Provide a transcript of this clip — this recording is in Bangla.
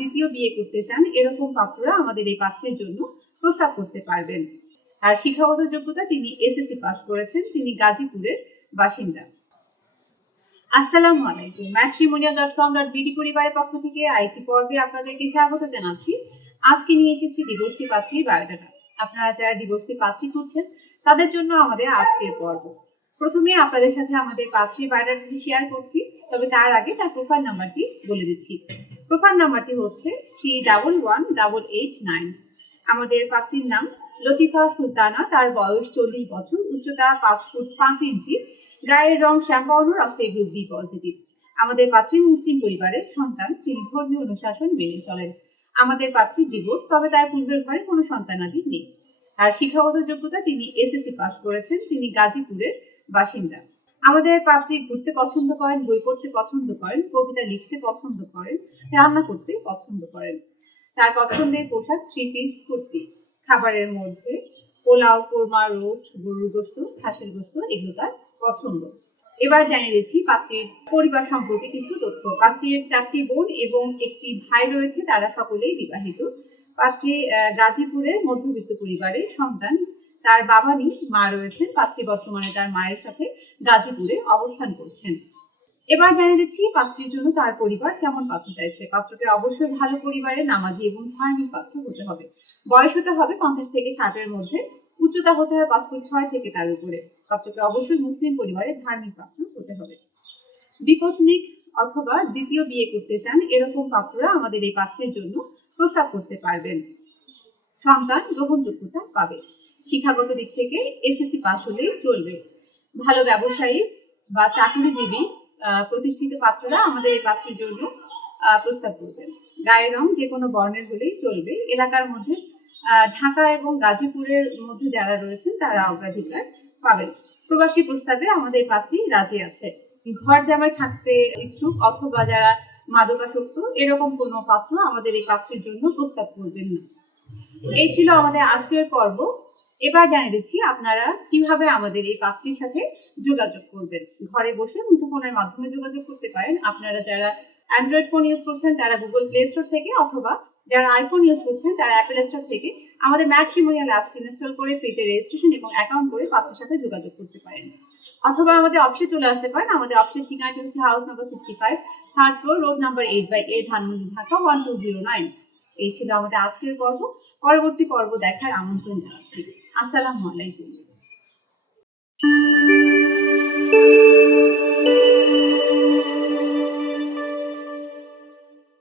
দ্বিতীয় বিয়ে করতে চান, এরকম পাত্ররা আমাদের এই পাত্রের জন্য প্রস্তাব করতে পারবেন। আর শিক্ষাগত যোগ্যতা তিনি এসএসসি পাশ করেছেন, তিনি গাজীপুরের বাসিন্দা। আসসালামু আলাইকুম। Matrimonial dot com dot BD পরিবারের পক্ষ থেকে আইটি পর্বে আপনাদেরকে স্বাগত জানাচ্ছি। আজকে নিয়ে এসেছি ডিভোর্সি পাত্রীর বায়োডাটা। আপনারা যারা ডিভোর্সি পাত্রী খুঁজছেন, তাদের জন্য আমাদের আজকের পর্ব। প্রথমে আপনাদের সাথে আমাদের পাত্রীর বায়োডাটাটি শেয়ার করছি, তবে তার আগে তার প্রোফাইল নাম্বারটি বলে দিচ্ছি। প্রোফাইল নাম্বারটি হচ্ছে three double one double eight nine আমাদের পাত্রীর নাম লতিফা সুলতানা, তার বয়স চল্লিশ বছর, উচ্চতা পাঁচ ফুট পাঁচ ইঞ্চি, গায়ের রং শ্যাম্পাউন রক্তে গ্রুপ ডি পজিটিভ। আমাদের পাত্রী মুসলিম পরিবারের সন্তান, তিনি ধর্মীয় অনুশাসন মেনে চলেন। আমাদের পাত্রীর ডিভোর্স তবে তার পূর্বের ঘরে কোনো সন্তানাদি নেই। আর শিক্ষাগত যোগ্যতা তিনি এসএসসি পাশ করেছেন, তিনি গাজীপুরের বাসিন্দা। আমাদের পাত্রী ঘুরতে পছন্দ করেন, বই পড়তে পছন্দ করেন, কবিতা লিখতে পছন্দ করেন, রান্না করতে পছন্দ করেন। তার পছন্দের পোশাক থ্রি পিস কুর্তি। খাবারের মধ্যে পোলাও, কোরমা, রোস্ট, গরুর গোস্ত, খাসির গোস্ত, এগুলো তার পছন্দ। এবার জানিয়ে দিচ্ছি পাত্রীর পরিবার সম্পর্কে কিছু তথ্য। পাত্রীর চারটি বোন এবং একটি ভাই রয়েছে, তারা সকলেই বিবাহিত। পাত্রী গাজীপুরের মধ্যবিত্ত পরিবারের সন্তান তার বাবা মা রয়েছে পাত্রী বর্তমানে তার মায়ের সাথে গাজীপুরে অবস্থান করছেন। এবার জানিয়ে দিচ্ছি, পাত্রীর জন্য তার পরিবার কেমন পাত্র চাইছে? পাত্রকে অবশ্যই ভালো পরিবারের নামাজি এবং ধার্মিক পাত্র হতে হবে। বয়স হতে হবে পঞ্চাশ থেকে ষাটের মধ্যে, উচ্চতা হতে হবে পাঁচ ফুট ছয় থেকে তার উপরে। পাত্রকে অবশ্যই মুসলিম পরিবারের ধার্মিক পাত্র হতে হবে। বিপত্নিক অথবা দ্বিতীয় বিয়ে করতে চান, এরকম পাত্ররা আমাদের এই পাত্রের জন্য প্রস্তাব করতে পারবেন। সন্তান গ্রহণযোগ্যতা পাবে। শিক্ষাগত দিক থেকে এসএসসি পাশ হলেই চলবে। ভালো ব্যবসায়ী বা চাকরিজীবী প্রতিষ্ঠিত পাত্ররা আমাদের এই পাত্রের জন্য প্রস্তাব করবেন গায়ের রং যে কোনো বর্ণের হলেই চলবে। এলাকার মধ্যে ঢাকা এবং গাজীপুরের মধ্যে যারা রয়েছেন, তারা অগ্রাধিকার পাবেন। প্রবাসী প্রস্তাবে আমাদের পাত্রী রাজি আছে। ঘর জামায় থাকতে ইচ্ছুক অথবা যারা মাদকাসক্ত, এরকম কোনো পাত্র আমাদের এই পাত্রের জন্য প্রস্তাব করবেন না। এই ছিল আমাদের আজকের পর্ব। এবার জানিয়ে দিচ্ছি আপনারা কীভাবে আমাদের এই পাত্রীর সাথে যোগাযোগ করবেন। ঘরে বসে মুঠোফোনের মাধ্যমে যোগাযোগ করতে পারেন। আপনারা যারা অ্যান্ড্রয়েড ফোন ইউজ করছেন, তারা গুগল প্লে স্টোর থেকে অথবা যারা আইফোন ইউজ করছেন, তারা অ্যাপেল স্টোর থেকে আমাদের ম্যাট্রিমোনিয়াল অ্যাপসটি ইনস্টল করে ফ্রিতে রেজিস্ট্রেশন এবং অ্যাকাউন্ট করে পাত্রের সাথে যোগাযোগ করতে পারেন। অথবা আমাদের অফিসে চলে আসতে পারেন। আমাদের অফিসের ঠিকানাটি হচ্ছে house number sixty five third floor road number eight by A Dhanmondi Dhaka one two zero nine এই ছিল আমাদের আজকের পর্ব। পরবর্তী পর্ব দেখার আমন্ত্রণ জানাচ্ছি। আসসালামু আলাইকুম।